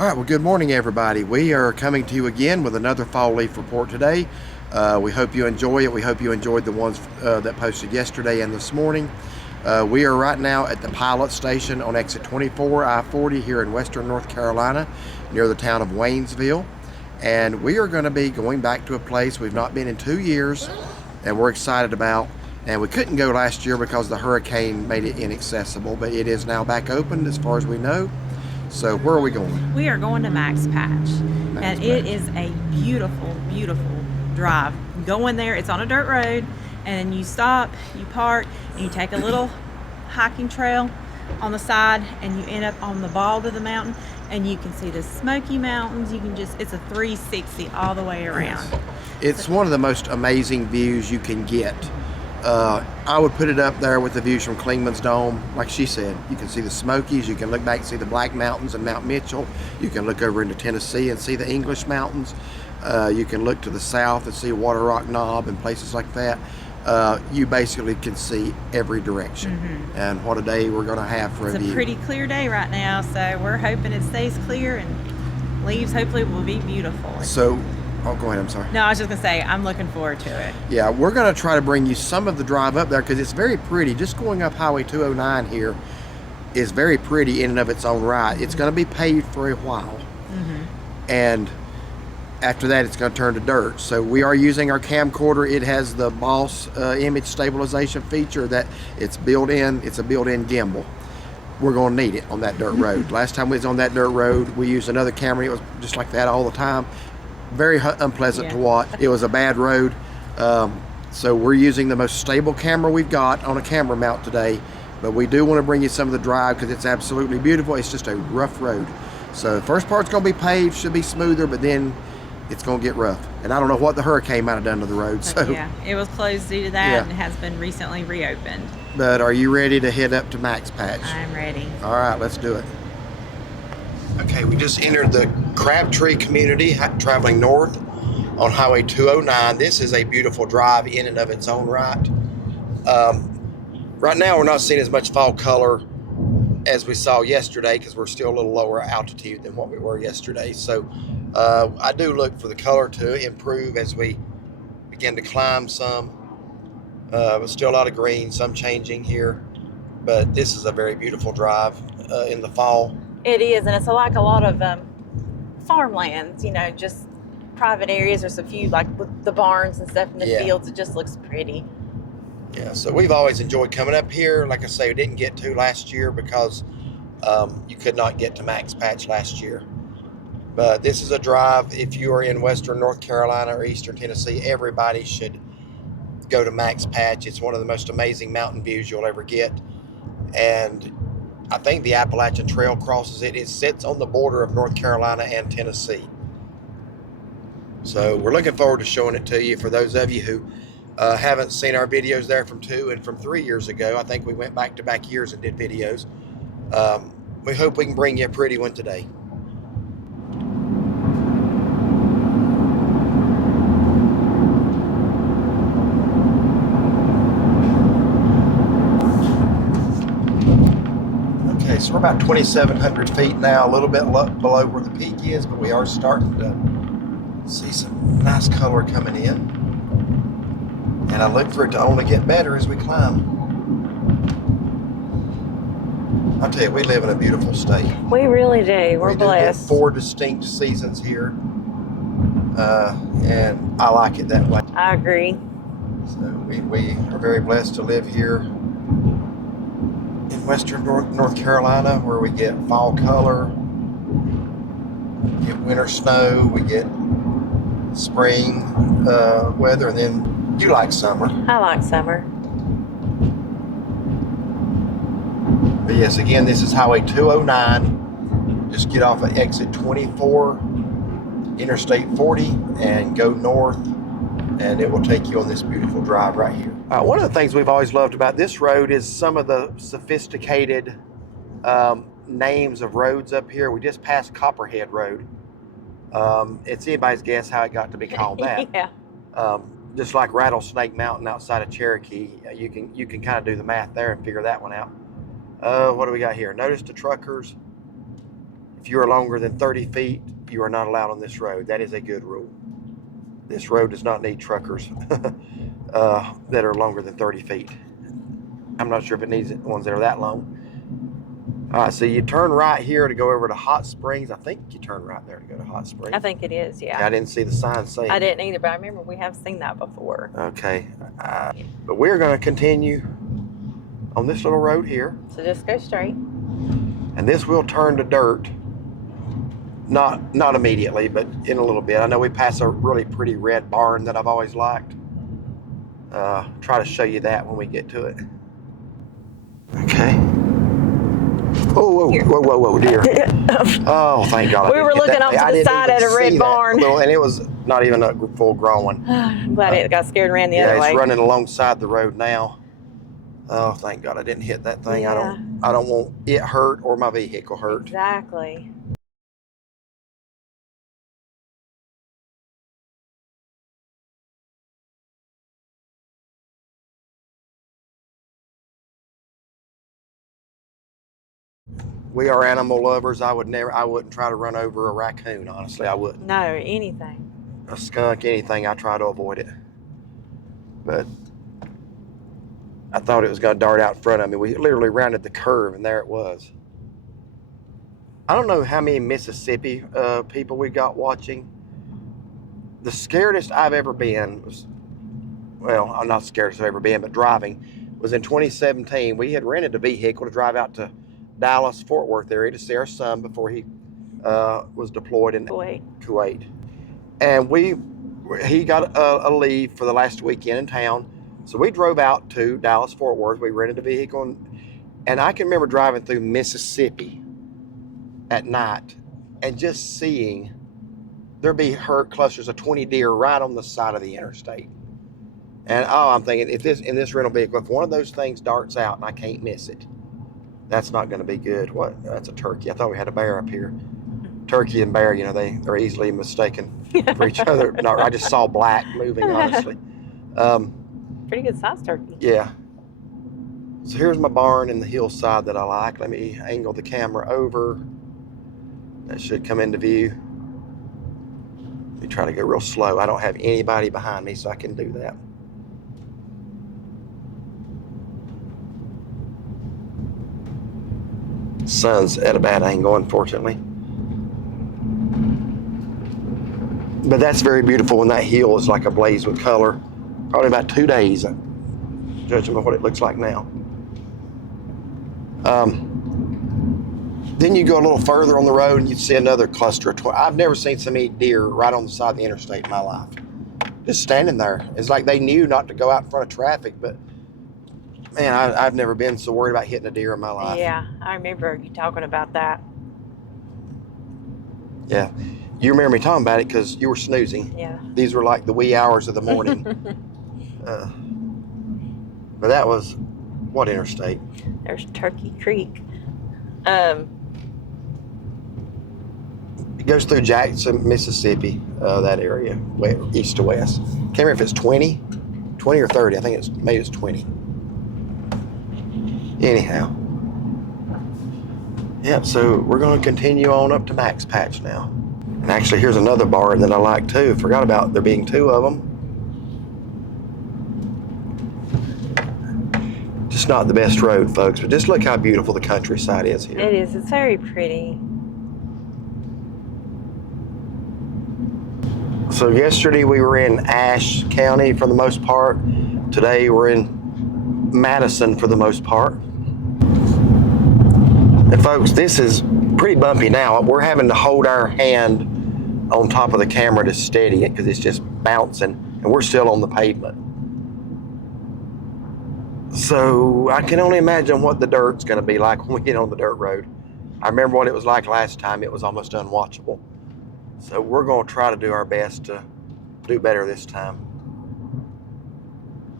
All right, well, good morning, everybody. We are coming to you again with another fall leaf report today. We hope you enjoy it. We hope you enjoyed the ones that posted yesterday and this morning. We are right now at the pilot station on exit 24 I-40 here in western North Carolina, near the town of Waynesville. And we are going to be going back to a place we've not been in 2 years, and we're excited about. And we couldn't go last year because the hurricane made it inaccessible, but it is now back open as far as we know. So where are we going? We are going to Max Patch, and it is a beautiful, beautiful drive. You go in there, it's on a dirt road, and you stop, you park, and you take a little hiking trail on the side, and you end up on the bald of the mountain, and you can see the Smoky Mountains. You can it's a 360 all the way around. Yes. It's one of the most amazing views you can get. I would put it up there with the views from Clingman's Dome. Like she said, you can see the Smokies, you can look back and see the Black Mountains and Mount Mitchell, you can look over into Tennessee and see the English Mountains, you can look to the south and see Water Rock Knob and places like that. You basically can see every direction. And what a day we're going to have for a view. It's a pretty clear day right now, so we're hoping it stays clear and leaves hopefully will be beautiful. So, oh, go ahead, I'm sorry. No, I was just going to say, I'm looking forward to it. Yeah, we're going to try to bring you some of the drive up there because it's very pretty. Just going up Highway 209 here is very pretty in and of its own right. It's going to be paved for a while. And after that, it's going to turn to dirt. So we are using our camcorder. It has the Boss image stabilization feature that it's built in. It's a built-in gimbal. We're going to need it on that dirt road. Last time we was on that dirt road, we used another camera. It was just like that all the time. Very unpleasant to watch. It was a bad road. So we're using the most stable camera we've got on a camera mount today, but we do want to bring you some of the drive because it's absolutely beautiful. It's just a rough road. So the first part's going to be paved, should be smoother, but then it's going to get rough. And I don't know what the hurricane might have done to the road. So yeah, it was closed due to that and has been recently reopened. But are you ready to head up to Max Patch? I'm ready. All right, let's do it. Okay, we just entered the Crabtree community, traveling north on Highway 209. This is a beautiful drive in and of its own right. Right now, we're not seeing as much fall color as we saw yesterday because we're still a little lower altitude than what we were yesterday. So I do look for the color to improve as we begin to climb some. But still a lot of green, some changing here. But this is a very beautiful drive in the fall. It is, and it's like a lot of farmlands, you know, just private areas. There's a few, like with the barns and stuff in the fields. It just looks pretty. Yeah, so we've always enjoyed coming up here. Like I say, we didn't get to last year because you could not get to Max Patch last year. But this is a drive, if you are in western North Carolina or eastern Tennessee, everybody should go to Max Patch. It's one of the most amazing mountain views you'll ever get. And I think the Appalachian Trail crosses it. It sits on the border of North Carolina and Tennessee. So we're looking forward to showing it to you. For those of you who haven't seen our videos there from 2 and from 3 years ago, I think we went back-to-back years and did videos. We hope we can bring you a pretty one today. So we're about 2,700 feet now, a little bit below where the peak is, but we are starting to see some nice color coming in. And I look for it to only get better as we climb. I'll tell you, we live in a beautiful state. We really do. We're blessed. We do get 4 distinct seasons here, and I like it that way. I agree. So we are very blessed to live here in western North Carolina, where we get fall color, we get winter snow, we get spring weather, and then you like summer. I like summer. But yes, again, this is Highway 209. Just get off at exit 24, Interstate 40, and go north, and it will take you on this beautiful drive right here. One of the things we've always loved about this road is some of the sophisticated names of roads up here. We just passed Copperhead Road. It's anybody's guess how it got to be called that. Just like Rattlesnake Mountain outside of Cherokee, you can kind of do the math there and figure that one out. What do we got here? Notice the truckers. If you are longer than 30 feet, you are not allowed on this road. That is a good rule. This road does not need truckers that are longer than 30 feet. I'm not sure if it needs ones that are that long. All right, so you turn right here to go over to Hot Springs. I think you turn right there to go to Hot Springs. I think it is, yeah. Okay, I didn't see the sign saying. I didn't either, but I remember we have seen that before. Okay, but we're going to continue on this little road here. So just go straight. And this will turn to dirt. Not immediately, but in a little bit. I know we pass a really pretty red barn that I've always liked. Try to show you that when we get to it. Okay. Whoa, dear. Oh, thank God. We were looking off to the side at a red barn. Well, and it was not even full grown. I'm glad it got scared and ran the other way. Yeah, it's running alongside the road now. Oh, thank God I didn't hit that thing. Yeah. I don't want it hurt or my vehicle hurt. Exactly. We are animal lovers. I wouldn't try to run over a raccoon, honestly. I wouldn't. No, anything. A skunk, anything, I try to avoid it. But I thought it was going to dart out in front of me. We literally rounded the curve, and there it was. I don't know how many Mississippi people we got watching. The scaredest I've ever been was, well, I'm not scared I've ever been, but driving, was in 2017. We had rented a vehicle to drive out to Dallas, Fort Worth area to see our son before he was deployed in Kuwait. And he got a leave for the last weekend in town. So we drove out to Dallas, Fort Worth. We rented a vehicle. And I can remember driving through Mississippi at night and just seeing there'd be herd clusters of 20 deer right on the side of the interstate. And I'm thinking, if in this rental vehicle, if one of those things darts out and I can't miss it, that's not going to be good. What? That's a turkey. I thought we had a bear up here. Turkey and bear, they're easily mistaken for each other. No, I just saw black moving, honestly. Pretty good sized turkey. Yeah. So here's my barn and the hillside that I like. Let me angle the camera over. That should come into view. Let me try to go real slow. I don't have anybody behind me, so I can do that. Sun's at a bad angle, unfortunately. But that's very beautiful when that hill is like ablaze with color. Probably about 2 days, judging by what it looks like now. Then you go a little further on the road and you see another cluster of I've never seen so many deer right on the side of the interstate in my life. Just standing there. It's like they knew not to go out in front of traffic, but man, I've never been so worried about hitting a deer in my life. Yeah, I remember you talking about that. Yeah. You remember me talking about it because you were snoozing. Yeah. These were like the wee hours of the morning. But that was, what interstate? There's Turkey Creek. It goes through Jackson, Mississippi, that area, east to west. Can't remember if it's 20 or 30. I think maybe it's 20. Anyhow. Yep, so we're going to continue on up to Max Patch now. And actually, here's another barn that I like too. Forgot about there being 2 of them. Just not the best road, folks, but just look how beautiful the countryside is here. It is. It's very pretty. So yesterday we were in Ashe County for the most part. Today we're in Madison for the most part. And folks, this is pretty bumpy now. We're having to hold our hand on top of the camera to steady it because it's just bouncing and we're still on the pavement. So I can only imagine what the dirt's going to be like when we get on the dirt road. I remember what it was like last time. It was almost unwatchable. So we're going to try to do our best to do better this time.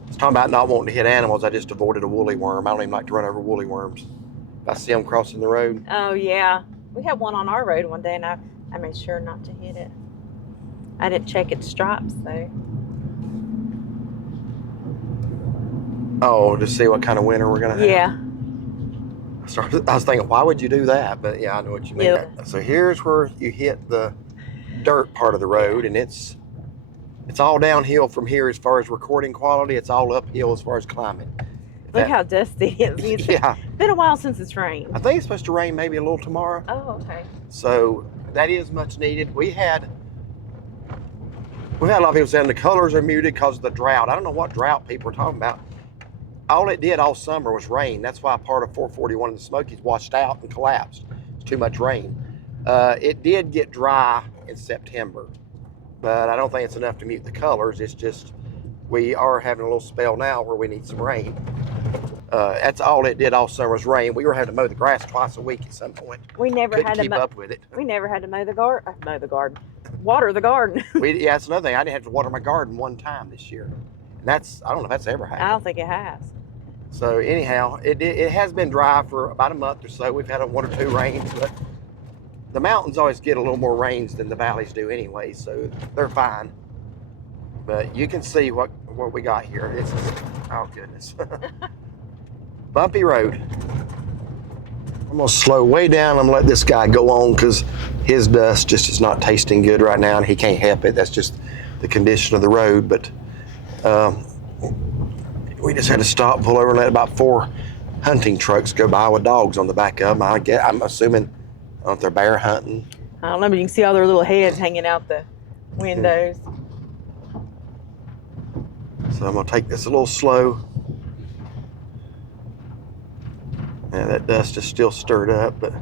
I was talking about not wanting to hit animals. I just avoided a woolly worm. I don't even like to run over woolly worms. If I see them crossing the road. Oh, yeah. We had one on our road one day, and I made sure not to hit it. I didn't check its stripes, though. Oh, to see what kind of winter we're going to have? Yeah. So I was thinking, why would you do that? But yeah, I know what you mean. Yeah. So here's where you hit the dirt part of the road, and it's all downhill from here as far as recording quality. It's all uphill as far as climbing. Look how dusty it is. Yeah. It's been a while since it's rained. I think it's supposed to rain maybe a little tomorrow. Oh, okay. So that is much needed. We've had a lot of people saying the colors are muted because of the drought. I don't know what drought people are talking about. All it did all summer was rain. That's why part of 441 in the Smokies washed out and collapsed. It's too much rain. It did get dry in September, but I don't think it's enough to mute the colors. It's just we are having a little spell now where we need some rain. That's all it did all summer was rain. We were having to mow the grass twice a week at some point. We never Couldn't had to keep up with it. We never had to water the garden. Yeah, that's another thing. I didn't have to water my garden one time this year. And I don't know if that's ever happened. I don't think it has. So anyhow, it has been dry for about a month or so. We've had one or two rains, but the mountains always get a little more rains than the valleys do anyway, so they're fine. But you can see what we got here. This is, oh goodness. Bumpy road. I'm gonna slow way down. I'm gonna let this guy go on because his dust just is not tasting good right now, and he can't help it. That's just the condition of the road. But we just had to stop, pull over, and let about 4 hunting trucks go by with dogs on the back of them. I'm assuming, I don't know if they're bear hunting. I don't know, but you can see all their little heads hanging out the windows. So I'm gonna take this a little slow. Yeah, that dust is still stirred up, but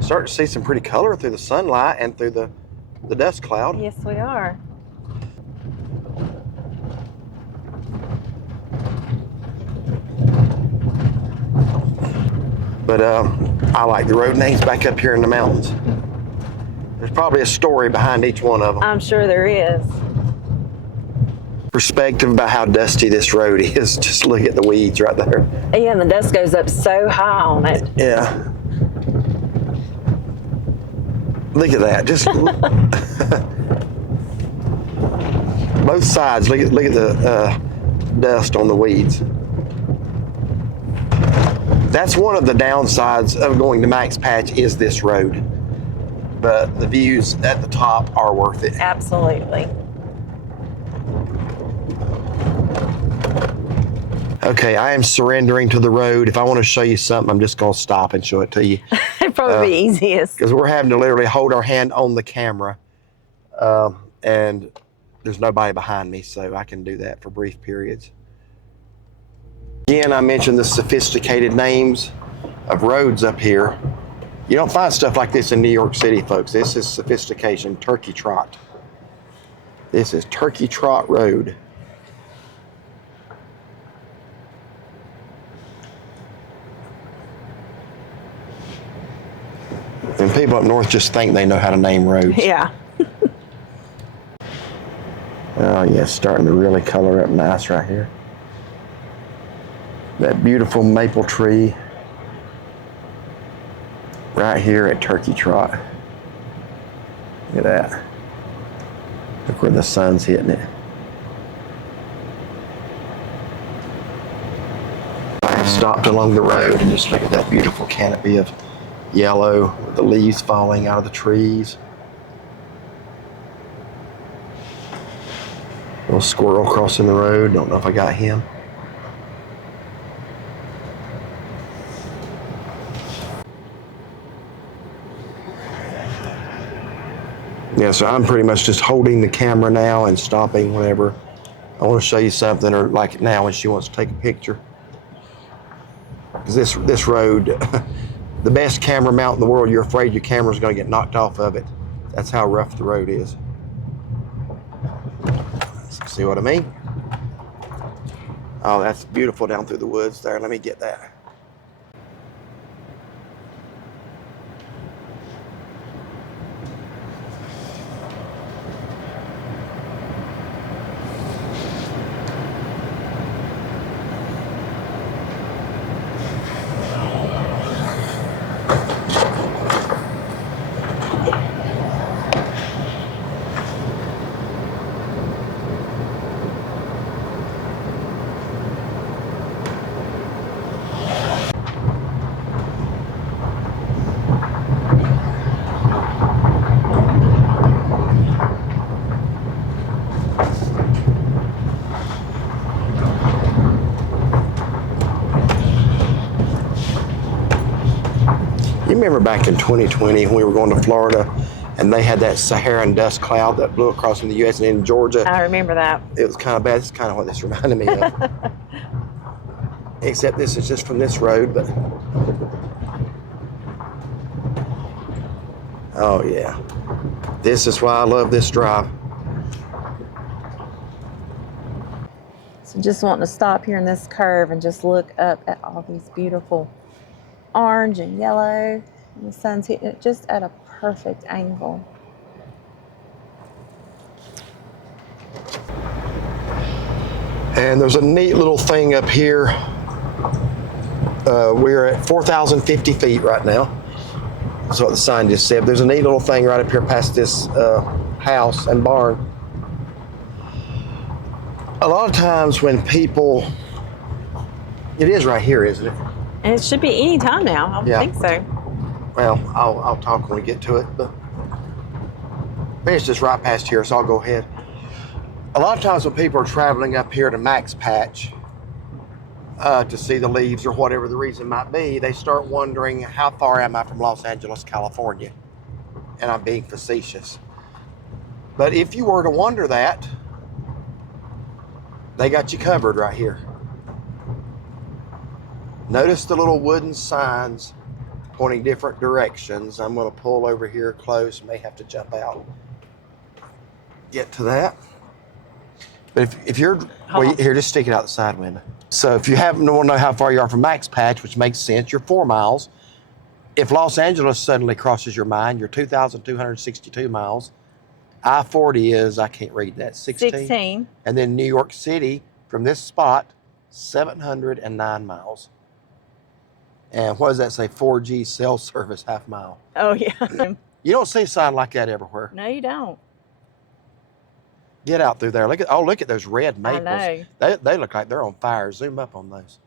starting to see some pretty color through the sunlight and through the dust cloud. Yes, we are. But I like the road names back up here in the mountains. There's probably a story behind each one of them. I'm sure there is. Perspective about how dusty this road is. Just look at the weeds right there. Yeah, and the dust goes up so high on it. Yeah. Look at that. Just both sides. Look at the dust on the weeds. That's one of the downsides of going to Max Patch is this road. But the views at the top are worth it. Absolutely. Okay, I am surrendering to the road. If I want to show you something, I'm just going to stop and show it to you. It'd probably be easiest. Because we're having to literally hold our hand on the camera. And there's nobody behind me, so I can do that for brief periods. Again, I mentioned the sophisticated names of roads up here. You don't find stuff like this in New York City, folks. This is sophistication. Turkey Trot. This is Turkey Trot Road. And people up north just think they know how to name roads. Yeah. Oh yeah, it's starting to really color up nice right here. That beautiful maple tree right here at Turkey Trot. Look at that. Look where the sun's hitting it. I have stopped along the road and just look at that beautiful canopy of yellow with the leaves falling out of the trees. Little squirrel crossing the road. Don't know if I got him. Yeah, so I'm pretty much just holding the camera now and stopping whenever I want to show you something, or like now when she wants to take a picture. Because this road, the best camera mount in the world, you're afraid your camera's going to get knocked off of it. That's how rough the road is. See what I mean? Oh, that's beautiful down through the woods there. Let me get that. remember back in 2020 when we were going to Florida and they had that Saharan dust cloud that blew across from the U.S. and in Georgia. I remember that. It was kind of bad. It's kind of what this reminded me of. Except this is just from this road, but oh yeah. This is why I love this drive. So just wanting to stop here in this curve and just look up at all these beautiful orange and yellow. And the sun's hitting it just at a perfect angle. And there's a neat little thing up here. We're at 4,050 feet right now. That's what the sign just said. There's a neat little thing right up here past this house and barn. A lot of times when people, it is right here, isn't it? And it should be any time now. I would think so. Well, I'll talk when we get to it, but it's just right past here, so I'll go ahead. A lot of times when people are traveling up here to Max Patch to see the leaves or whatever the reason might be, they start wondering, how far am I from Los Angeles, California? And I'm being facetious. But if you were to wonder that, they got you covered right here. Notice the little wooden signs pointing different directions. I'm going to pull over here close, may have to jump out. Get to that. But if you're, well, here, just stick it out the side window. So if you happen to want to know how far you are from Max Patch, which makes sense, you're 4 miles. If Los Angeles suddenly crosses your mind, you're 2,262 miles. I-40 is, I can't read that, 16. And then New York City, from this spot, 709 miles. And what does that say? 4G cell service, half mile. Oh, yeah. You don't see a sign like that everywhere. No, you don't. Get out through there. Look at those red maples. I know. They look like they're on fire. Zoom up on those.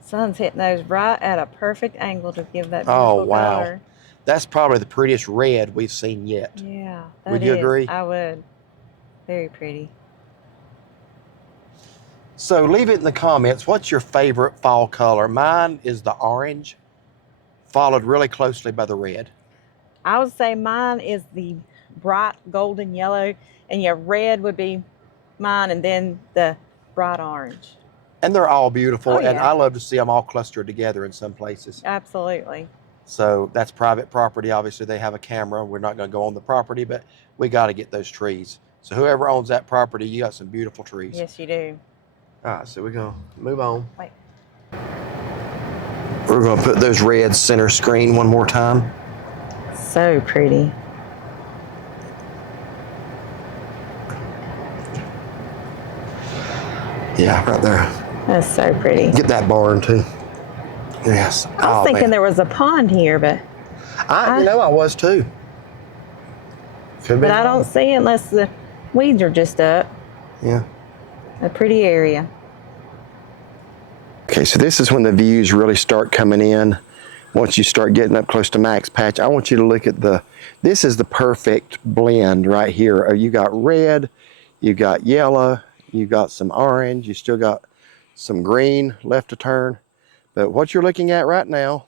Sun's hitting those right at a perfect angle to give that beautiful Oh, wow. color. That's probably the prettiest red we've seen yet. Yeah. Would you agree? I would. Very pretty. So leave it in the comments. What's your favorite fall color? Mine is the orange, followed really closely by the red. I would say mine is the bright golden yellow, and yeah, red would be mine, and then the bright orange. And they're all beautiful, Oh, yeah. and I love to see them all clustered together in some places. Absolutely. So that's private property. Obviously, they have a camera. We're not going to go on the property, but we got to get those trees. So whoever owns that property, you got some beautiful trees. Yes, you do. All right, so we're going to move on. Wait. We're going to put those reds center screen one more time. So pretty. Yeah, right there. That's so pretty. Get that barn too. Yes. I was thinking there was a pond here, but I was too. but I don't see it unless the weeds are just up. Yeah. A pretty area. Okay, so this is when the views really start coming in. Once you start getting up close to Max Patch, I want you to look at this is the perfect blend right here. You got red, you got yellow, you got some orange, you still got some green left to turn. But what you're looking at right now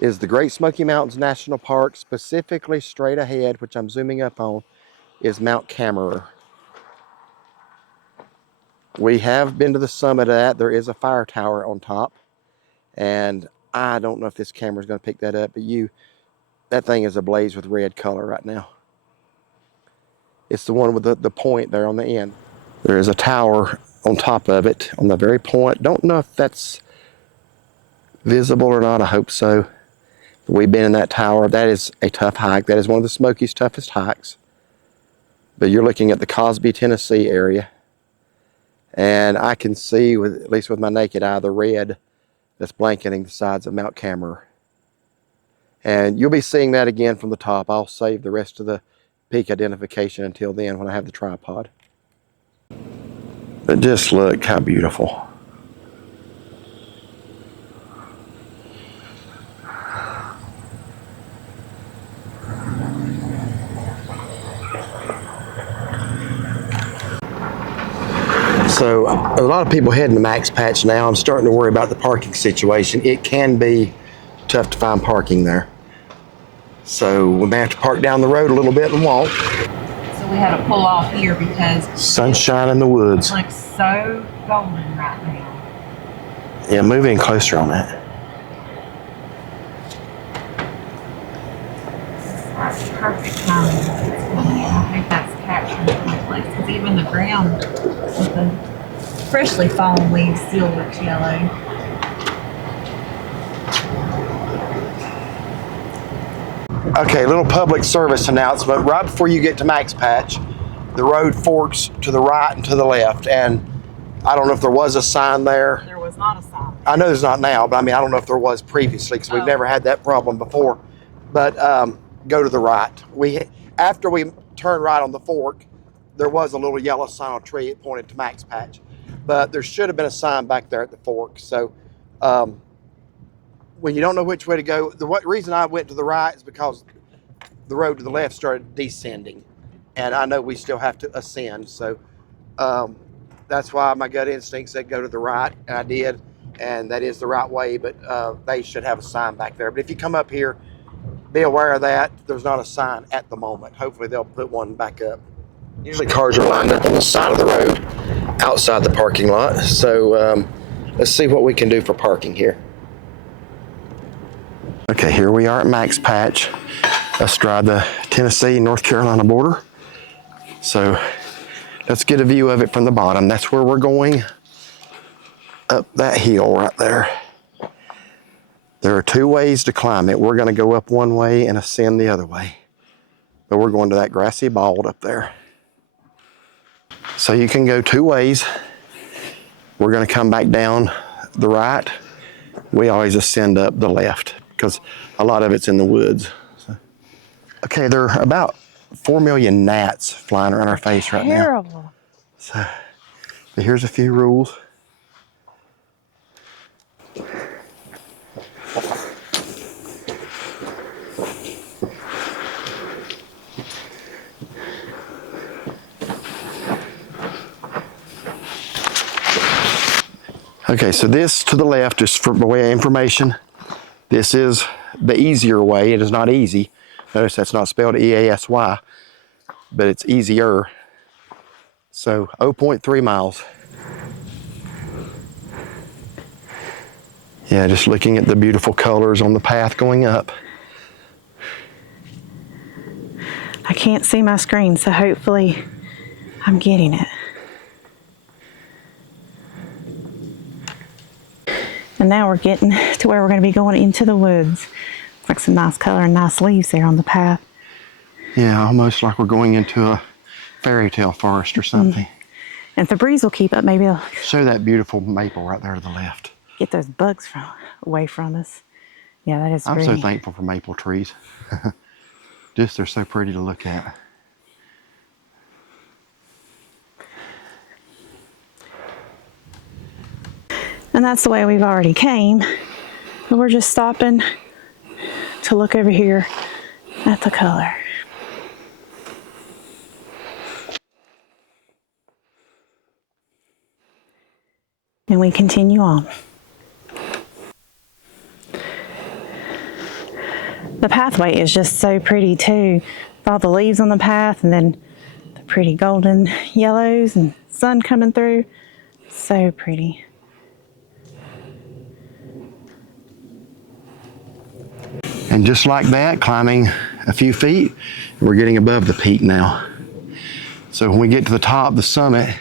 is the Great Smoky Mountains National Park, specifically straight ahead, which I'm zooming up on, is Mount Camerer. We have been to the summit of that. There is a fire tower on top. And I don't know if this camera is going to pick that up, but that thing is ablaze with red color right now. It's the one with the point there on the end. There is a tower on top of it, on the very point. Don't know if that's visible or not. I hope so. But we've been in that tower. That is a tough hike. That is one of the Smokies' toughest hikes. But you're looking at the Cosby, Tennessee area. And I can see, at least with my naked eye, the red that's blanketing the sides of Mount Camerer. And you'll be seeing that again from the top. I'll save the rest of the peak identification until then when I have the tripod. But just look how beautiful. So a lot of people heading to Max Patch now. I'm starting to worry about the parking situation. It can be tough to find parking there. So we may have to park down the road a little bit and walk. So we had to pull off here because Sunshine in the woods. it's like so golden right now. Yeah, move in closer on that. That's perfect timing. I think that's capturing my place because even the ground with the freshly fallen leaves still looks yellow. Okay, little public service announcement. Right before you get to Max Patch, the road forks to the right and to the left. And I don't know if there was a sign there. There was not a sign. I know there's not now, but I mean, I don't know if there was previously because we've never had that problem before. But go to the right. After we turned right on the fork, there was a little yellow sign on a tree. It pointed to Max Patch. But there should have been a sign back there at the fork. So when you don't know which way to go, the reason I went to the right is because the road to the left started descending. And I know we still have to ascend. So that's why my gut instinct said go to the right. And I did. And that is the right way. But they should have a sign back there. But if you come up here, be aware of that. There's not a sign at the moment. Hopefully they'll put one back up. Usually cars are lined up on the side of the road outside the parking lot. So let's see what we can do for parking here. Okay, here we are at Max Patch. Let's drive the Tennessee North Carolina border. So let's get a view of it from the bottom. That's where we're going, up that hill right there. There are two ways to climb it. We're going to go up one way and ascend the other way. But we're going to that grassy bald up there. So you can go two ways. We're going to come back down the right. We always ascend up the left because a lot of it's in the woods. So. Okay, there are about 4 million gnats flying around our face right now. Terrible. So, but here's a few rules. Okay, so this to the left, just for the way of information, this is the easier way. It is not easy. Notice that's not spelled E-A-S-Y, but it's easier. So 0.3 miles. Yeah, just looking at the beautiful colors on the path going up. I can't see my screen, so hopefully I'm getting it. And now we're getting to where we're going to be going into the woods. Looks like some nice color and nice leaves there on the path. Yeah, almost like we're going into a fairy tale forest or something. And if the breeze will keep up, maybe it'll Show that beautiful maple right there to the left. get those bugs away from us. Yeah, that is I'm pretty. so thankful for maple trees. Just they're so pretty to look at. And that's the way we've already came. But we're just stopping to look over here at the color. And we continue on. The pathway is just so pretty too. With all the leaves on the path and then the pretty golden yellows and sun coming through. So pretty. And just like that, climbing a few feet, we're getting above the peak now. So when we get to the top, the summit,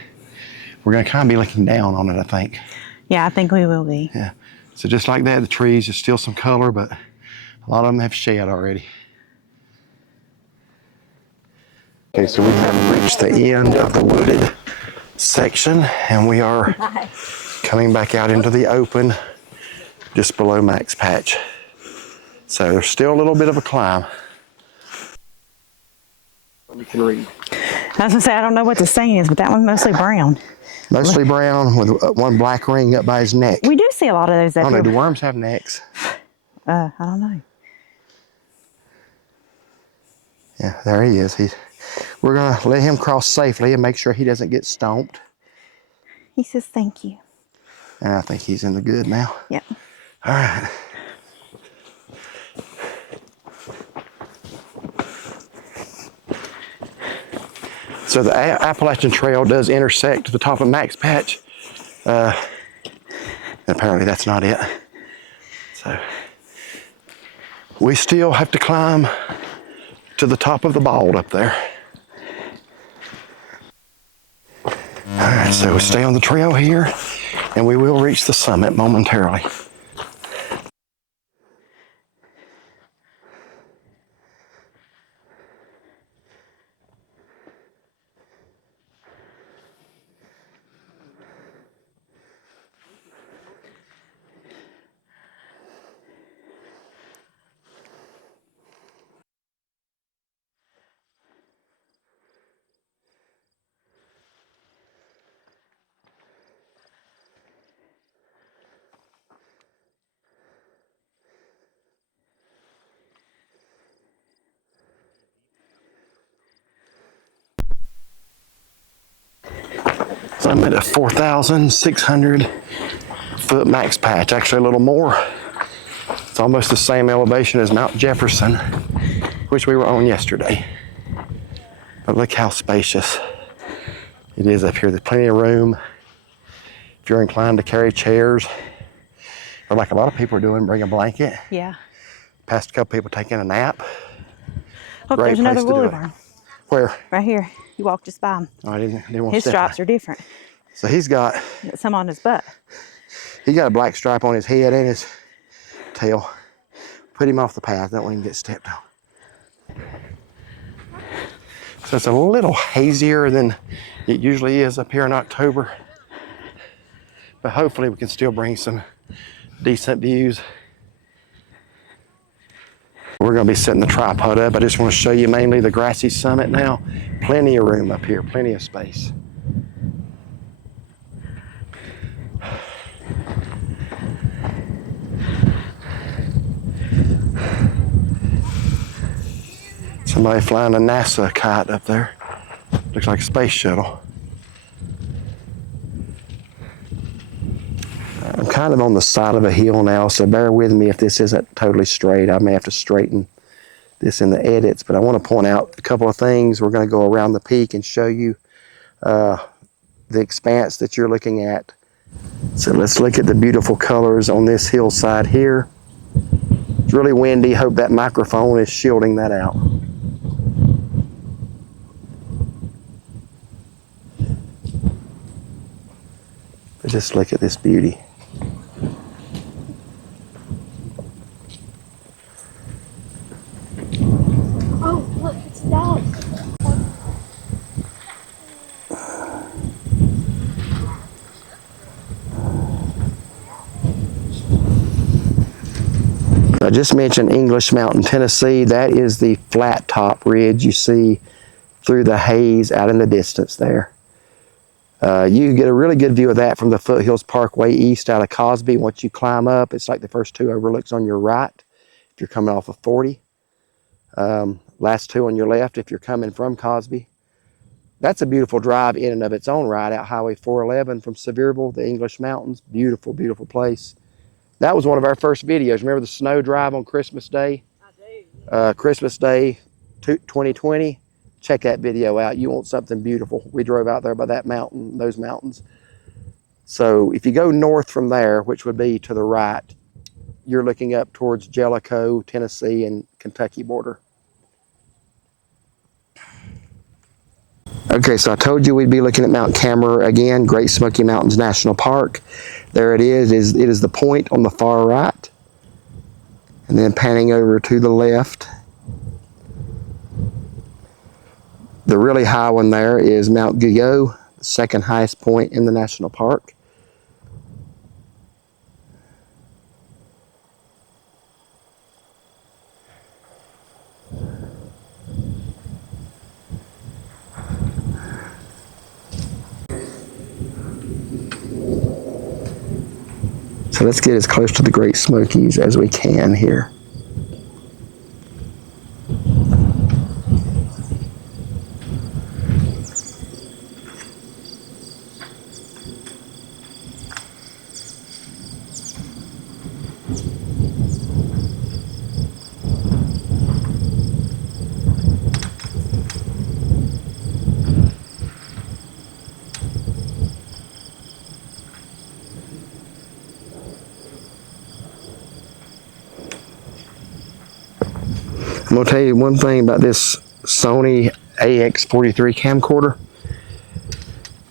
we're going to kind of be looking down on it, I think. Yeah, I think we will be. Yeah. So just like that, the trees, there's still some color, but a lot of them have shed already. Okay, so we have reached the end of the wooded section, and we are coming back out into the open just below Max Patch. So there's still a little bit of a climb. You can read. I was gonna say, I don't know what the saying is, but that one's mostly brown. Mostly brown with one black ring up by his neck. We do see a lot of those I up don't know, here. do worms have necks? I don't know. Yeah, there he is. We're gonna let him cross safely and make sure he doesn't get stomped. He says thank you. And I think he's in the good now. Yep. All right. So the Appalachian Trail does intersect the top of Max Patch. And apparently that's not it. So we still have to climb to the top of the bald up there. All right, so we stay on the trail here and we will reach the summit momentarily. So I'm at a 4,600 foot max patch, actually a little more. It's almost the same elevation as Mount Jefferson, which we were on yesterday. But look how spacious it is up here. There's plenty of room. If you're inclined to carry chairs, or like a lot of people are doing, bring a blanket. Yeah. Passed a couple people taking a nap. Look, Great there's another place to do woolly it. barn. Where? Right here. You walked just by him. Oh, I didn't want to His step stripes on. are different. So he's got Some on his butt. a black stripe on his head and his tail. Put him off the path. Don't want him to get stepped on. So it's a little hazier than it usually is up here in October. But hopefully we can still bring some decent views. We're going to be setting the tripod up. I just want to show you mainly the grassy summit now. Plenty of room up here, plenty of space. Somebody flying a NASA kite up there. Looks like a space shuttle. I'm kind of on the side of a hill now, so bear with me if this isn't totally straight. I may have to straighten this in the edits, but I want to point out a couple of things. We're going to go around the peak and show you the expanse that you're looking at. So let's look at the beautiful colors on this hillside here. It's really windy. Hope that microphone is shielding that out. But just look at this beauty. Oh, look, it's a dog. I just mentioned English Mountain, Tennessee. That is the flat top ridge you see through the haze out in the distance there. You get a really good view of that from the Foothills Parkway east out of Cosby. Once you climb up, it's like the first two overlooks on your right if you're coming off of 40. Last two on your left if you're coming from Cosby. That's a beautiful drive in and of its own right, out Highway 411 from Sevierville, the English Mountains. Beautiful, beautiful place. That was one of our first videos. Remember the snow drive on Christmas Day? I do. Christmas Day 2020. Check that video out. You want something beautiful. We drove out there by that mountain, those mountains. So if you go north from there, which would be to the right, you're looking up towards Jellicoe, Tennessee, and Kentucky border. Okay, so I told you we'd be looking at Mount Cameron again, Great Smoky Mountains National Park. There it is. It is the point on the far right. And then panning over to the left. The really high one there is Mount Guyot, the second highest point in the national park. So let's get as close to the Great Smokies as we can here. I'm gonna tell you one thing about this Sony AX43 camcorder.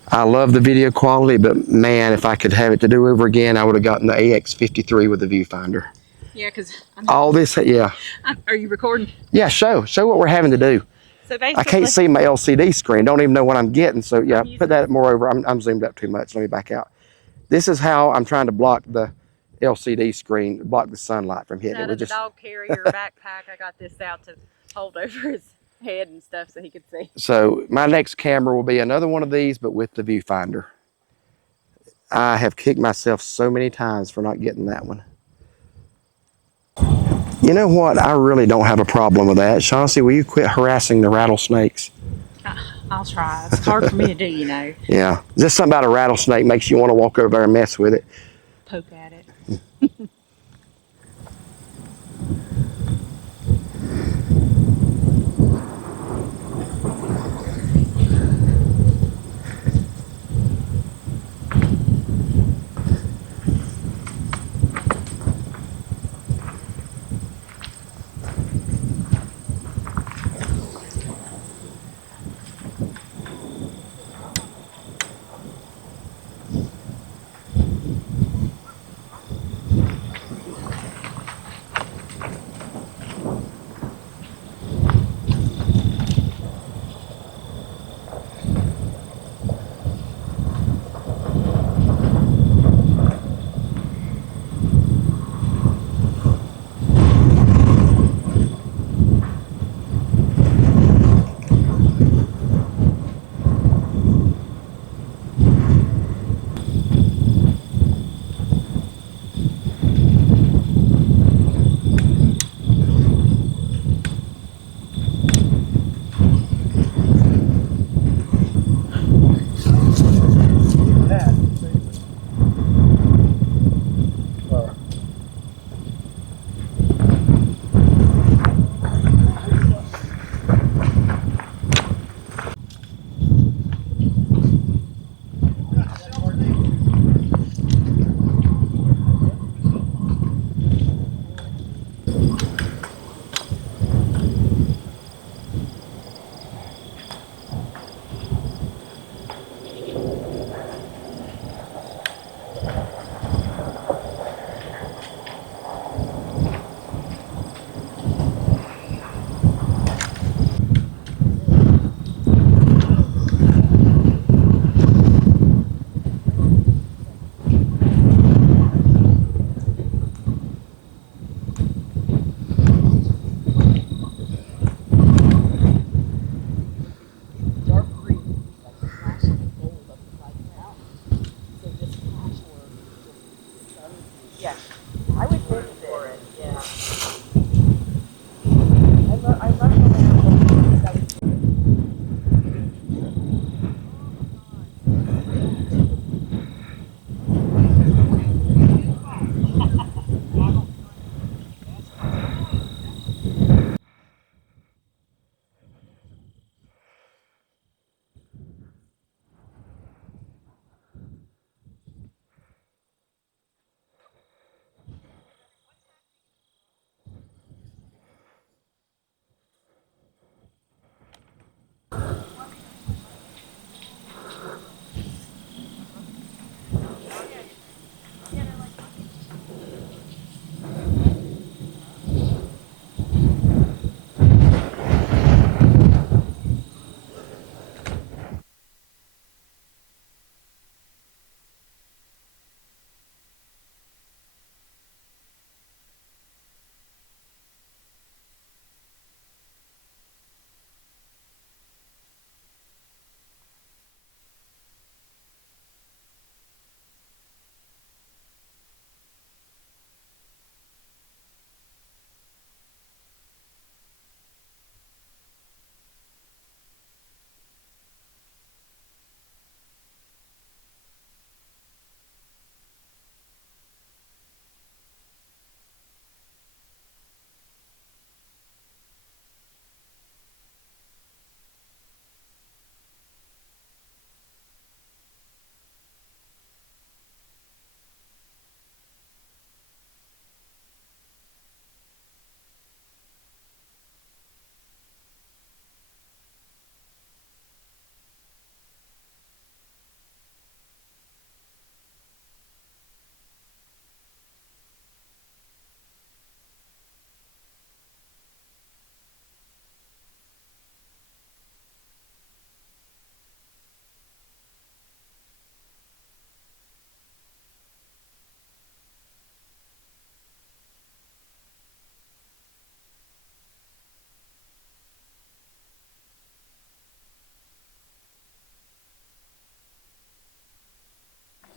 I love the video quality, but man, if I could have it to do over again, I would have gotten the AX53 with the viewfinder. Yeah, because All this, yeah. Are you recording? Yeah, show what we're having to do. So basically, I can't see my LCD screen. Don't even know what I'm getting. So yeah, using put that more over. I'm zoomed up too much. Let me back out. This is how I'm trying to block the LCD screen, block the sunlight from hitting out it. of the dog carrier backpack, I got this out to hold over his head and stuff so he could see. So my next camera will be another one of these, but with the viewfinder. I have kicked myself so many times for not getting that one. You know what? I really don't have a problem with that. Chauncey, will you quit harassing the rattlesnakes? I'll try. It's hard for me to do, you know. Yeah. Just something about a rattlesnake makes you want to walk over there and mess with it. Poke at it.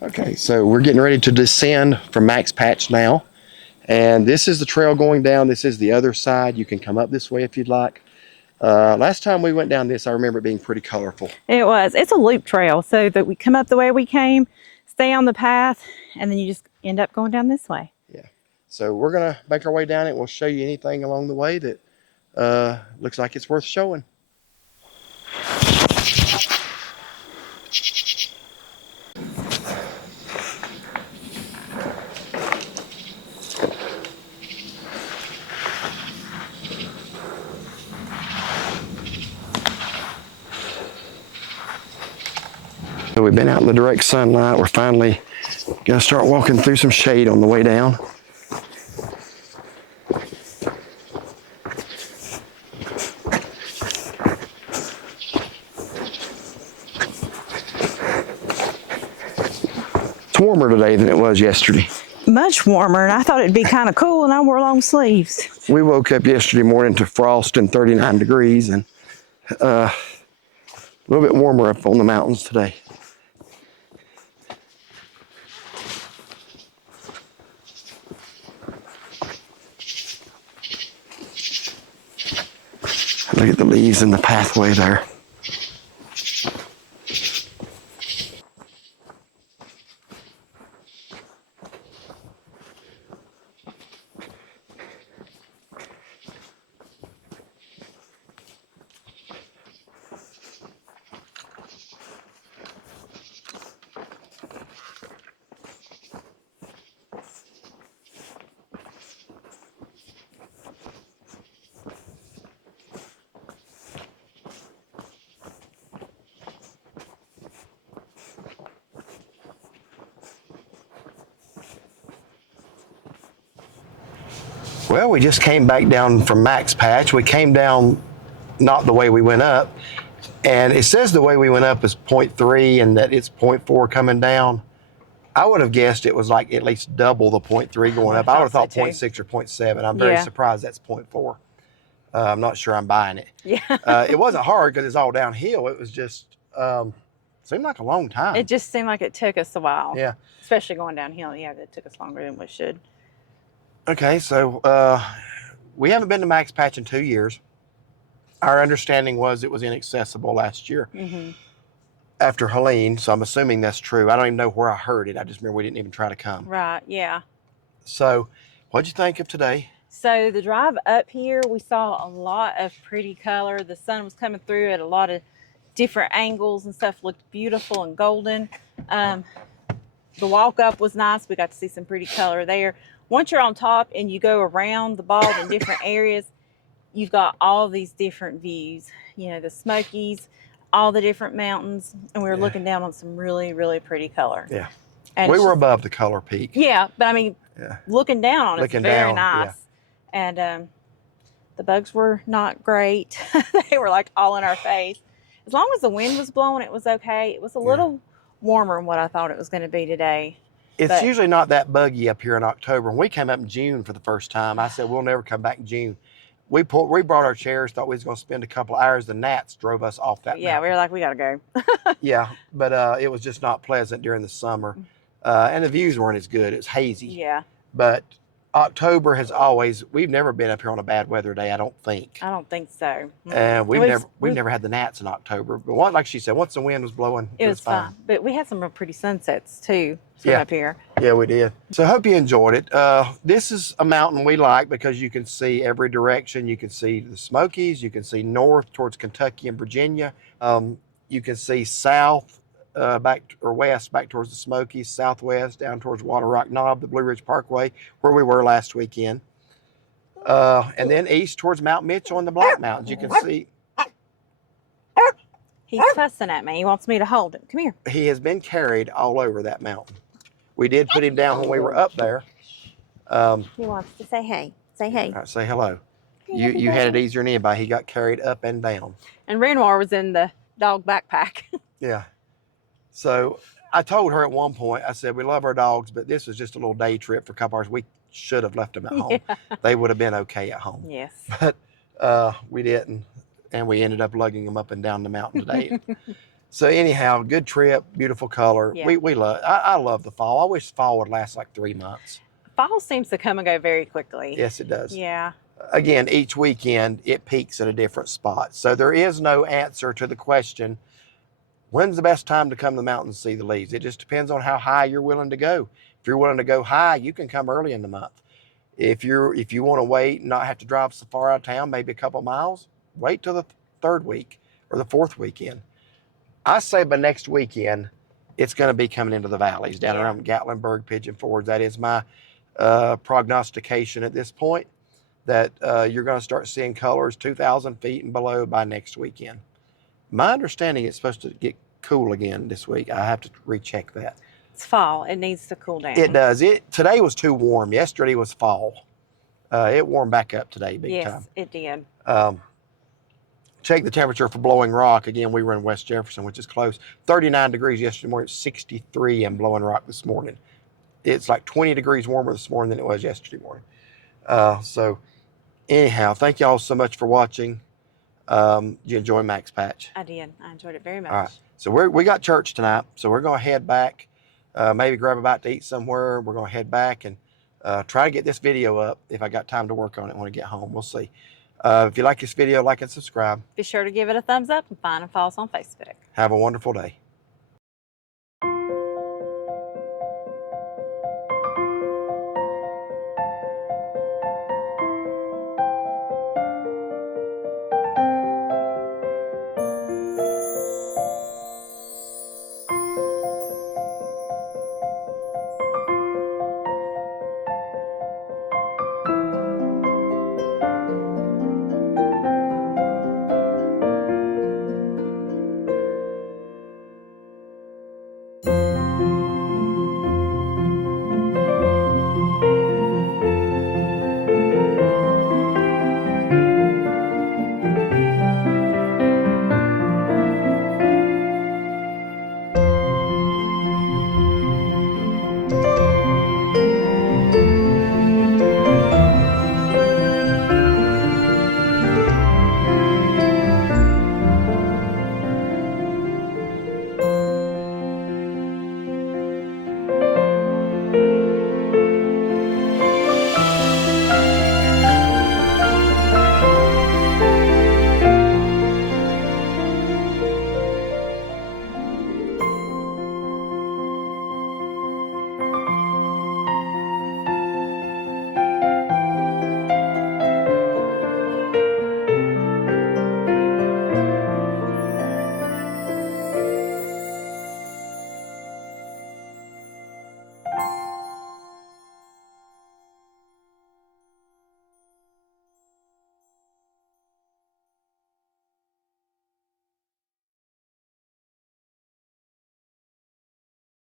Okay, so we're getting ready to descend from Max Patch now. And this is the trail going down. This is the other side. You can come up this way if you'd like. Last time we went down this, I remember it being pretty colorful. It was. It's a loop trail, so that we come up the way we came, stay on the path, and then you just end up going down this way. Yeah. So we're going to make our way down it. We'll show you anything along the way that looks like it's worth showing. So we've been out in the direct sunlight. We're finally going to start walking through some shade on the way down. It's warmer today than it was yesterday. Much warmer, and I thought it'd be kind of cool, and I wore long sleeves. We woke up yesterday morning to frost and 39 degrees, and a little bit warmer up on the mountains today. Look at the leaves in the pathway there. Well, we just came back down from Max Patch. We came down not the way we went up. And it says the way we went up is 0.3 and that it's 0.4 coming down. I would have guessed it was like at least double the 0.3 going up. I would have thought 0.6 or 0.7. I'm very surprised that's 0.4. I'm not sure I'm buying it. Yeah. It wasn't hard because it's all downhill. It was just, seemed like a long time. It just seemed like it took us a while. Yeah. Especially going downhill. Yeah, it took us longer than we should. Okay, so we haven't been to Max Patch in 2 years. Our understanding was it was inaccessible last year after Helene, so I'm assuming that's true. I don't even know where I heard it. I just remember we didn't even try to come. Right, yeah. So what'd you think of today? So the drive up here, we saw a lot of pretty color. The sun was coming through at a lot of different angles and stuff. Looked beautiful and golden. The walk up was nice. We got to see some pretty color there. Once you're on top and you go around the bald in different areas, you've got all these different views. You know, the Smokies, all the different mountains, and we were looking down on some really, really pretty color. Yeah. And we were above the color peak. Yeah, but I mean, looking down on it's very nice. Yeah. And the bugs were not great. They were like all in our face. As long as the wind was blowing, it was okay. It was a little warmer than what I thought it was going to be today. It's usually not that buggy up here in October. When we came up in June for the first time, I said, we'll never come back in June. We brought our chairs, thought we was going to spend a couple of hours. The gnats drove us off that mountain. We were like, we got to go. Yeah, but it was just not pleasant during the summer. And the views weren't as good. It was hazy. Yeah. But October has always, we've never been up here on a bad weather day, I don't think. I don't think so. And we've never had the gnats in October. But like she said, once the wind was blowing, it was fine. But we had some real pretty sunsets too up here. Yeah, we did. So I hope you enjoyed it. This is a mountain we like because you can see every direction. You can see the Smokies. You can see north towards Kentucky and Virginia. You can see south west back towards the Smokies, southwest down towards Water Rock Knob, the Blue Ridge Parkway, where we were last weekend. And then east towards Mount Mitchell and the Black Mountains. You can see. He's fussing at me. He wants me to hold him. Come here. He has been carried all over that mountain. We did put him down when we were up there. He wants to say hey. Say hey. All right, say hello. You had it easier than anybody. He got carried up and down. And Renoir was in the dog backpack. Yeah. So I told her at one point, I said, we love our dogs, but this was just a little day trip for a couple hours. We should have left them at home. Yeah. They would have been okay at home. Yes. But we didn't. And we ended up lugging them up and down the mountain today. So anyhow, good trip, beautiful color. Yeah. We love. I love the fall. I wish fall would last like 3 months. Fall seems to come and go very quickly. Yes, it does. Yeah. Again, each weekend it peaks at a different spot. So there is no answer to the question, when's the best time to come to the mountains to see the leaves? It just depends on how high you're willing to go. If you're willing to go high, you can come early in the month. If you want to wait and not have to drive so far out of town, maybe a couple miles, wait till the 3rd week or the 4th weekend. I say by next weekend, it's going to be coming into the valleys down around Gatlinburg, Pigeon Forge. That is my prognostication at this point, that you're going to start seeing colors 2,000 feet and below by next weekend. My understanding it's supposed to get cool again this week. I have to recheck that. It's fall. It needs to cool down. It does. Today was too warm. Yesterday was fall. It warmed back up today big time. Yes, it did. Check the temperature for Blowing Rock. Again, we were in West Jefferson, which is close. 39 degrees yesterday morning, 63 in Blowing Rock this morning. It's like 20 degrees warmer this morning than it was yesterday morning. So anyhow, thank y'all so much for watching. Did you enjoy Max Patch? I did. I enjoyed it very much. All right. So we got church tonight, so we're going to head back, maybe grab a bite to eat somewhere. We're going to head back and try to get this video up if I got time to work on it when I get home. We'll see. If you like this video, like and subscribe. Be sure to give it a thumbs up and find and follow us on Facebook. Have a wonderful day.